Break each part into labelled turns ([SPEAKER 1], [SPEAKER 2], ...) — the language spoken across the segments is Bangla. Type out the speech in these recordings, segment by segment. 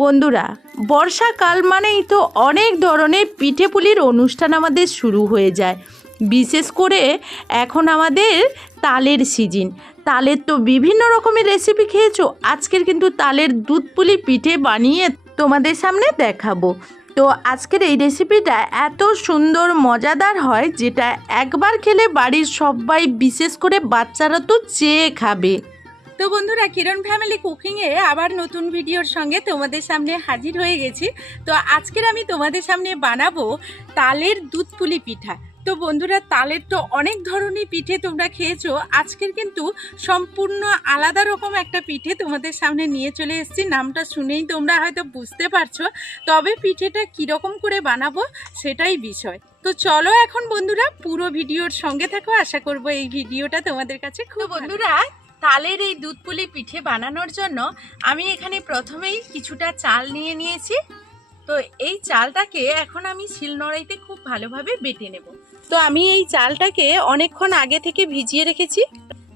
[SPEAKER 1] বন্ধুরা, বর্ষাকাল মানেই তো অনেক ধরনের পিঠে পুলির অনুষ্ঠান আমাদের শুরু হয়ে যায়। বিশেষ করে এখন আমাদের তালের সিজন। তালের তো বিভিন্ন রকমের রেসিপি খেয়েছো, আজকের কিন্তু তালের দুধ পুলি পিঠে বানিয়ে তোমাদের সামনে দেখাবো। তো আজকের এই রেসিপিটা এত সুন্দর, মজাদার হয় যেটা একবার খেলে বাড়ির সবাই, বিশেষ করে বাচ্চারা তো চেয়ে খাবে।
[SPEAKER 2] তো বন্ধুরা কিরণ ফ্যামিলি কুকিংয়ে আবার নতুন ভিডিওর সঙ্গে তোমাদের সামনে হাজির হয়ে গেছি। তো আজকের আমি তোমাদের সামনে বানাবো তালের দুধ পুলি পিঠা। তো বন্ধুরা তালের তো অনেক ধরনের পিঠে তোমরা খেয়েছো। আজকের কিন্তু সম্পূর্ণ আলাদা রকম একটা পিঠে তোমাদের সামনে নিয়ে চলে এসেছি। নামটা শুনেই তোমরা হয়তো বুঝতে পারছ। তবে পিঠেটা কীরকম করে বানাবো সেটাই বিষয়। তো চলো এখন বন্ধুরা পুরো ভিডিওর সঙ্গে থাকো। আশা করব এই ভিডিওটা তোমাদের কাছে খুব বন্ধুরা তালের এই দুধ পুলি পিঠে বানানোর জন্য আমি এখানে প্রথমেই কিছুটা চাল নিয়ে নিয়েছি। তো এই চালটাকে এখন আমি শিলনোড়াইতে খুব ভালোভাবে বেটে নেব। তো আমি এই চালটাকে অনেকক্ষণ আগে থেকে ভিজিয়ে রেখেছি।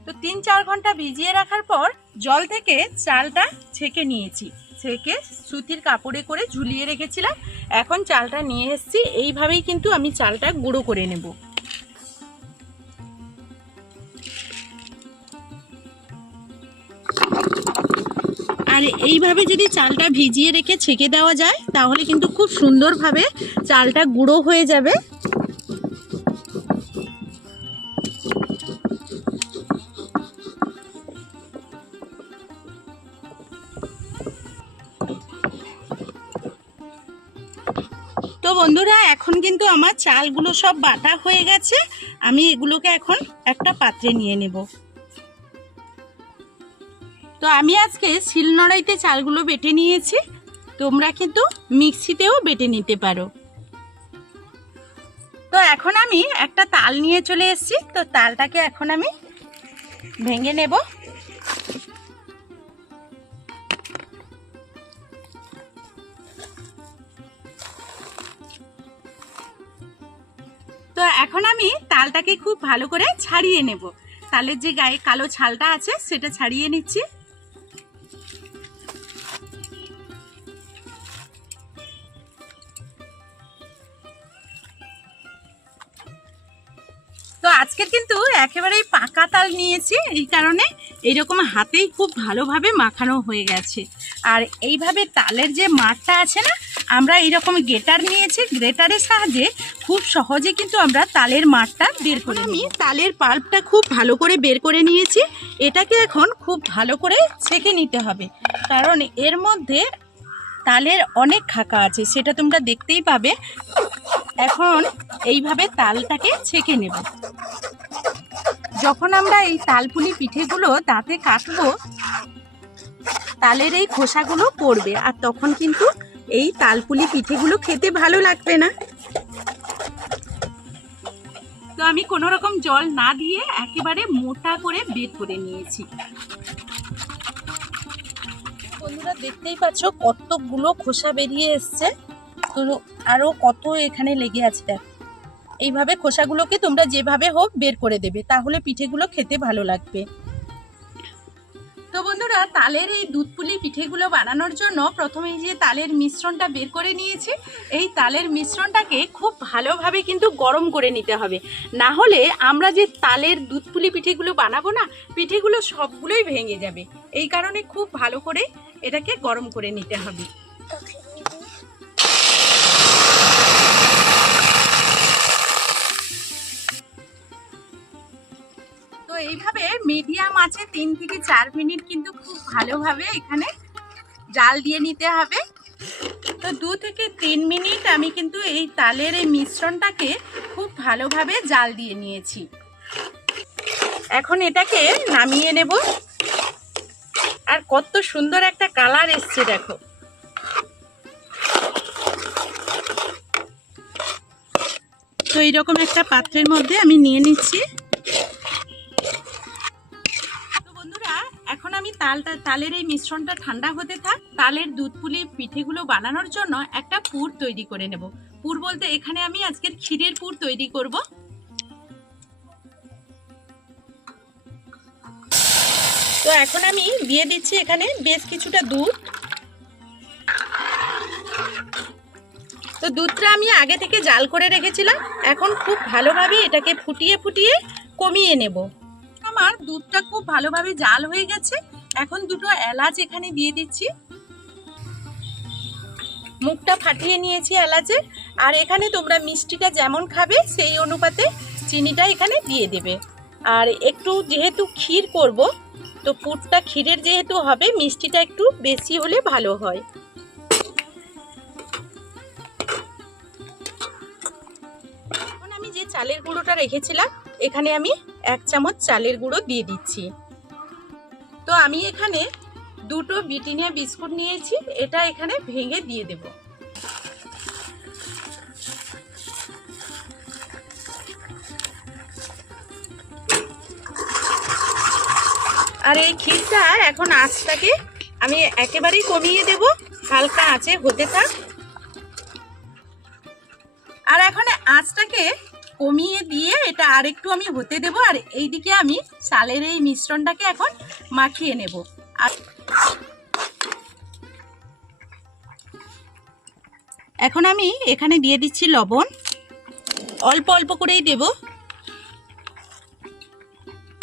[SPEAKER 2] তো তিন চার ঘণ্টা ভিজিয়ে রাখার পর জল থেকে চালটা ছেঁকে নিয়েছি। ছেঁকে সুতির কাপড়ে করে ঝুলিয়ে রেখেছিলাম। এখন চালটা নিয়ে এসেছি। এইভাবেই কিন্তু আমি চালটা গুঁড়ো করে নেব। আর এইভাবে যদি চালটা ভিজিয়ে রেখে ছেঁকে দেওয়া যায়, তাহলে কিন্তু খুব সুন্দরভাবে চালটা গুঁড়ো হয়ে যাবে। তো বন্ধুরা, এখন কিন্তু আমার চালগুলো সব বাটা হয়ে গেছে। আমি এগুলোকে এখন একটা পাত্রে নিয়ে নেব। তো আমি আজকে শিলনড়াইতে চালগুলো বেটে নিয়েছি। তোমরা কিন্তু মিক্সিতেও বেটে নিতে পারো। তো এখন আমি একটা তাল নিয়ে চলে এসেছি। তো তালটাকে এখন আমি ভেঙে নেব। তো এখন আমি তালটাকে খুব ভালো করে ছাড়িয়ে নেব। তালের যে গায়ে কালো ছালটা আছে, সেটা ছাড়িয়ে নিচ্ছি। আজকের কিন্তু একেবারেই পাকা তাল নিয়েছি এই কারণে এইরকম হাতেই খুব ভালোভাবে মাখানো হয়ে গেছে। আর এইভাবে তালের যে মাঠটা আছে না আমরা এইরকম গেটার নিয়েছি গ্রেটারের সাহায্যে খুব সহজে কিন্তু আমরা তালের মাঠটা বের করে আমি তালের পাল্পটা খুব ভালো করে বের করে নিয়েছি এটাকে এখন খুব ভালো করে ছেঁকে নিতে হবে। কারণ এর মধ্যে তালের অনেক খাকা আছে, সেটা তোমরা দেখতেই পাবে। এখন এইভাবে তালটাকে ছেঁকে নেব। যখন আমরা এই তালপুলি পিঠেগুলো দাঁতে কাটবো, তালের এই খোসাগুলো পড়বে, আর তখন কিন্তু এই তালপুলি পিঠেগুলো খেতে ভালো লাগবে না। তো আমি কোনো রকম জল না দিয়ে একেবারে মোটা করে বের করে নিয়েছি। বন্ধুরা দেখতেই পাচ্ছ কতগুলো খোসা বেরিয়ে এসছে। তো আরও কত এখানে লেগে আছে, দেখ। এইভাবে খোসাগুলোকে তোমরা যেভাবে হোক বের করে দেবে, তাহলে পিঠেগুলো খেতে ভালো লাগবে। তো বন্ধুরা, তালের এই দুধ পুলি পিঠেগুলো বানানোর জন্য প্রথমে যে তালের মিশ্রণটা বের করে নিয়েছি। এই তালের মিশ্রণটাকে খুব ভালোভাবে কিন্তু গরম করে নিতে হবে। না হলে আমরা যে তালের দুধ পুলি পিঠেগুলো বানাবো না, পিঠেগুলো সবগুলোই ভেঙে যাবে। এই কারণে খুব ভালো করে এটাকে গরম করে নিতে হবে। আছে তিন থেকে চার মিনিট কিন্তু খুব ভালোভাবে এখানে জাল দিয়ে নিতে হবে। তো দু থেকে তিন মিনিট আমি কিন্তু এই তালের এই মিশ্রণটাকে খুব ভালোভাবে জাল দিয়ে নিয়েছি। এখন এটাকে নামিয়ে নেব। আর কত সুন্দর একটা কালার এসছে, দেখো। তো এইরকম একটা পাত্রের মধ্যে আমি নিয়ে নিচ্ছি। তালটা তালের এই মিশ্রণটা ঠান্ডা হতে থাক, তালের দুধ পুলি পিঠেগুলো বানানোর জন্য একটা পুর তৈরি করে নেব। পুর বলতে এখানে আমি আজকের ক্ষীরের পুর তৈরি করব। তো এখন আমি দিয়ে দিচ্ছি এখানে বেশ কিছুটা দুধ। তো দুধটা আমি আগে থেকে জাল করে রেখেছিলাম, এখন খুব ভালোভাবে এটাকে ফুটিয়ে ফুটিয়ে কমিয়ে নেব। আমার দুধটা খুব ভালোভাবে জাল হয়ে গেছে এখন দুটো এলাচ এখানে দিয়ে দিচ্ছি। মুখটা ফাটিয়ে নিয়েছি এলাচের। আর এখানে তোমরা মিষ্টিটা যেমন খাবে, সেই অনুপাতে চিনিটা এখানে দিয়ে দেবে। আর একটু যেহেতু ক্ষীর করব, তো পুরটা ক্ষীরের যেহেতু হবে, মিষ্টিটা একটু বেশি হলে ভালো হয়। এখন আমি যে চালের গুঁড়োটা রেখেছিলাম, এখানে আমি এক চামচ চালের গুঁড়ো দিয়ে দিচ্ছি। তো আমি এখানে দুটো বিটিনিয়া বিস্কুট নিয়েছি, এটা এখানে ভেঙে দিয়ে দেব। আর এই ক্ষীরটা এখন আঁচটাকে আমি একেবারেই কমিয়ে দেব, হালকা আঁচে হতে থাক। আর এখন আঁচটাকে কমিয়ে দিয়ে এটা আরেকটু আমি হতে দেব, আর এইদিকে আমি চালের এই মিশ্রণটাকে এখন মাখিয়ে নেব। আর এখন আমি এখানে দিয়ে দিচ্ছি লবণ। অল্প অল্প করেই দেব।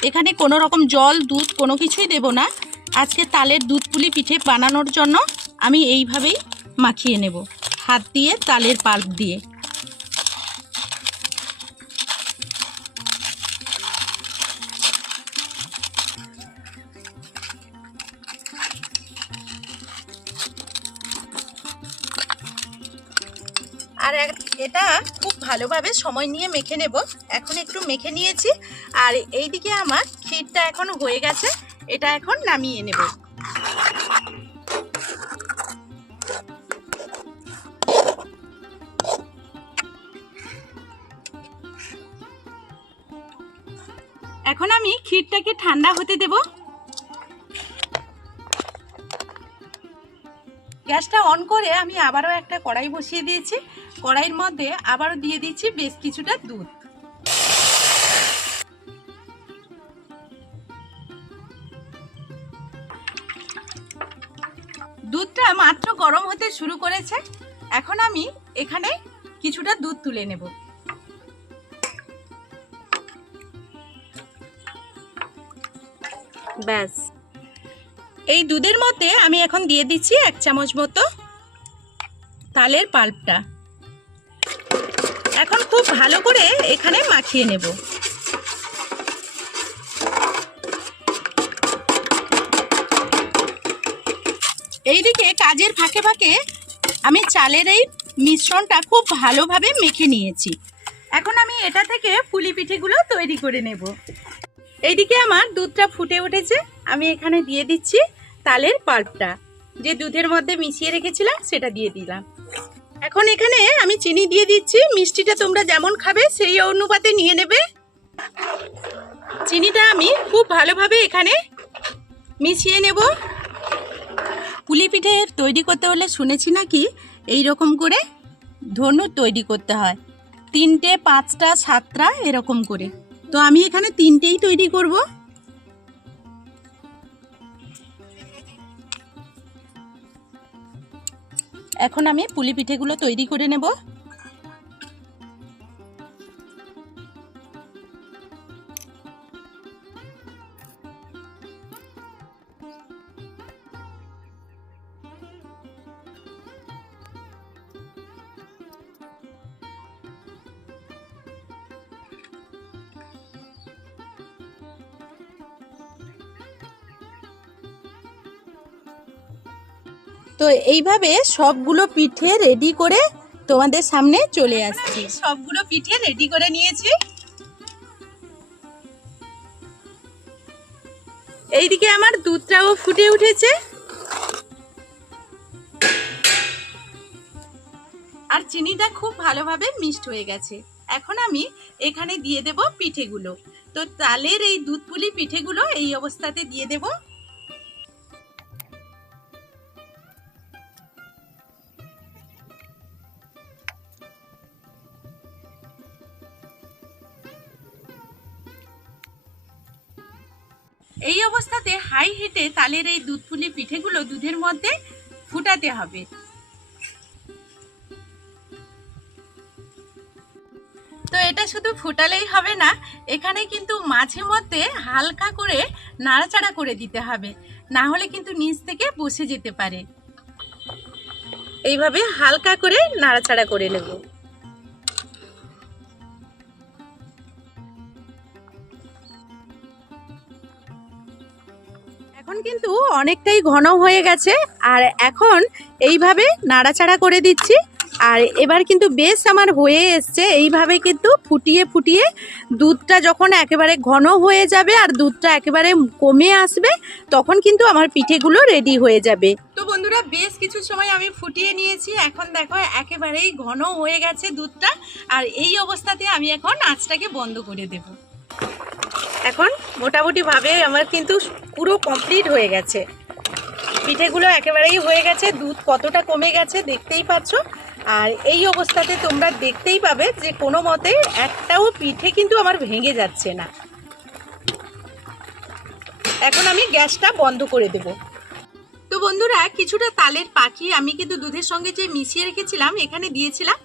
[SPEAKER 2] এখানে কোনো রকম জল, দুধ কোনো কিছুই দেব না। আজকে তালের দুধ পুলি পিঠে বানানোর জন্য আমি এইভাবেই মাখিয়ে নেব। হাত দিয়ে তালের পাল্প দিয়ে। ভালোভাবে সময় নিয়ে মেখে নেব। এখন একটু মেখে নিয়েছি। আর এইদিকে আমার ক্ষীরটা এখন হয়ে গেছে। এটা এখন নামিয়ে নেব। এখন আমি ক্ষীরটাকে ঠান্ডা হতে দেব। গ্যাসটা অন করে আমি আবারও একটা কড়াই বসিয়ে দিয়েছি। কড়াইয়ের মধ্যে আবারও দিয়ে দিচ্ছি বেশ কিছুটা দুধ। দুধটা মাত্র গরম হতে শুরু করেছে। এখন আমি এখানে কিছুটা দুধ তুলে নেব। ব্যাস। এই দুধের মধ্যে আমি এখন দিয়ে দিচ্ছি এক চামচ মতো তালের পাল্পটা। এখন খুব ভালো করে এখানে মাখিয়ে নেব। এইদিকে কাজের ফাঁকে ফাঁকে আমি চালের এই মিশ্রণটা খুব ভালোভাবে মেখে নিয়েছি। এখন আমি এটা থেকে পুলি পিঠেগুলো তৈরি করে নেব। এইদিকে আমার দুধটা ফুটে উঠেছে। আমি এখানে দিয়ে দিচ্ছি তালের পাল্পটা। যে দুধের মধ্যে মিশিয়ে রেখেছিলাম, সেটা দিয়ে দিলাম। এখন এখানে আমি চিনি দিয়ে দিচ্ছি। মিষ্টিটা তোমরা যেমন খাবে, সেই অনুপাতে নিয়ে নেবে। চিনিটা আমি খুব ভালোভাবে এখানে মিশিয়ে নেব। পুলি পিঠে তৈরি করতে হলে শুনেছি নাকি, এই রকম করে ধনু তৈরি করতে হয়। তিনটে, পাঁচটা, সাতটা, এরকম করে। তো আমি এখানে তিনটেই তৈরি করব। এখন আমি পুলি পিঠেগুলো তৈরি করে নেব। তো এইভাবে সবগুলো পিঠে রেডি করে তোমাদের সামনে চলে আসছি। সবগুলো পিঠে রেডি করে নিয়েছি। এইদিকে আমার দুধটাও ফুটে উঠেছে। আর চিনিটা খুব ভালোভাবে মিক্সড হয়ে গেছে। এখন আমি এখানে দিয়ে দেব পিঠেগুলো। তো তালের এই দুধ পুলি পিঠেগুলো এই অবস্থাতে দিয়ে দেব। এই অবস্থাতে হাই হিটে তালের এই দুধ পুলি পিঠেগুলো দুধের মধ্যে ফুটাতে হবে। তো এটা শুধু ফুটালেই হবে না, এখানে কিন্তু মাঝে মধ্যে হালকা করে নাড়াচাড়া করে দিতে হবে, না হলে কিন্তু নিচ থেকে বসে যেতে পারে। এইভাবে হালকা করে নাড়াচাড়া করে নেব। কিন্তু অনেকটাই ঘন হয়ে গেছে। আর এখন এইভাবে নাড়াচাড়া করে দিচ্ছি। আর এবার কিন্তু বেশ আমার হয়ে এসছে। এইভাবে কিন্তু ফুটিয়ে ফুটিয়ে দুধটা যখন একেবারে ঘন হয়ে যাবে আর দুধটা একেবারে কমে আসবে তখন কিন্তু আমার পিঠেগুলো রেডি হয়ে যাবে। তো বন্ধুরা বেশ কিছু সময় আমি ফুটিয়ে নিয়েছি। এখন দেখো একেবারেই ঘন হয়ে গেছে দুধটা। আর এই অবস্থাতে আমি এখন আঁচটাকে বন্ধ করে দেব। এখন মোটামুটিভাবে আমার কিন্তু পুরো কমপ্লিট হয়ে গেছে। পিঠেগুলো একেবারেই হয়ে গেছে, দুধ কতটা কমে গেছে দেখতেই পাচ্ছ। আর এই অবস্থাতে তোমরা দেখতেই পাবে যে কোনো মতে একটাও পিঠে কিন্তু আমার ভেঙে যাচ্ছে না। এখন আমি গ্যাসটা বন্ধ করে দেব। তো বন্ধুরা, কিছুটা তালের পাখি আমি কিন্তু দুধের সঙ্গে যে মিশিয়ে রেখেছিলাম, এখানে দিয়েছিলাম।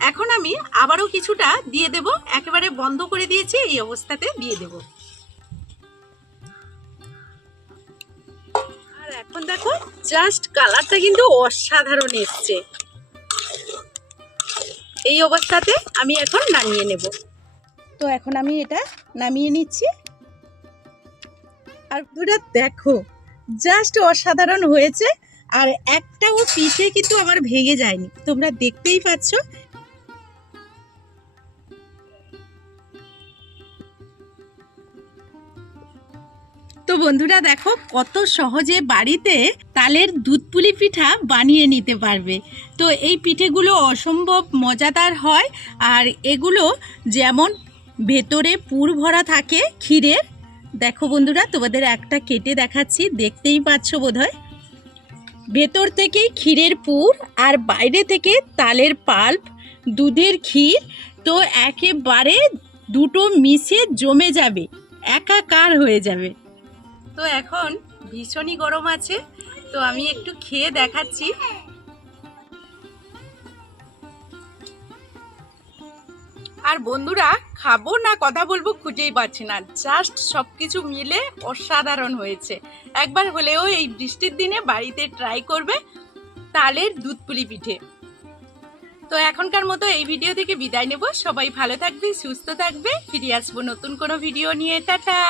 [SPEAKER 2] এখন আমি আবারও কিছুটা দিয়ে দেব। একেবারে বন্ধ করে দিয়েছি, এই অবস্থাতে দিয়ে দেব। এখন দেখো জাস্ট কালারটা কিন্তু অসাধারণ এসছে। এই অবস্থাতে আমি এখন নামিয়ে নেব। তো এখন আমি এটা নামিয়ে নিচ্ছি। আর পুরো দেখো জাস্ট অসাধারণ হয়েছে। আর একটাও পিঠে কিন্তু আমার ভেঙে যায়নি। তোমরা দেখতেই পাচ্ছ তো বন্ধুরা দেখো, কত সহজে বাড়িতে তালের দুধ পুলি পিঠা বানিয়ে নিতে পারবে। তো এই পিঠেগুলো অসম্ভব মজাদার হয়, আর এগুলো যেমন ভেতরে পুর ভরা থাকে ক্ষীরের দেখো বন্ধুরা, তোমাদের একটা কেটে দেখাচ্ছি, দেখতেই পাচ্ছ বোধহয়। ভেতর থেকে ক্ষীরের পুর আর বাইরে থেকে তালের পাল্প, দুধের ক্ষীর, তো একেবারে দুটো মিশে জমে যাবে, একাকার হয়ে যাবে। তো এখন ভীষণই গরম আছে, তো আমি একটু খেয়ে দেখাচ্ছি। আর বন্ধুরা, খাব না কথা বলব খুঁজেই পাচ্ছি না জাস্ট সব কিছু মিলে অসাধারণ হয়েছে। একবার হলেও এই বৃষ্টির দিনে বাড়িতে ট্রাই করবে তালের দুধ পুলি পিঠে। তো এখনকার মতো এই ভিডিও থেকে বিদায় নেব। সবাই ভালো থাকবে, সুস্থ থাকবে, ফিরে আসব নতুন কোনো ভিডিও নিয়ে। টাটা!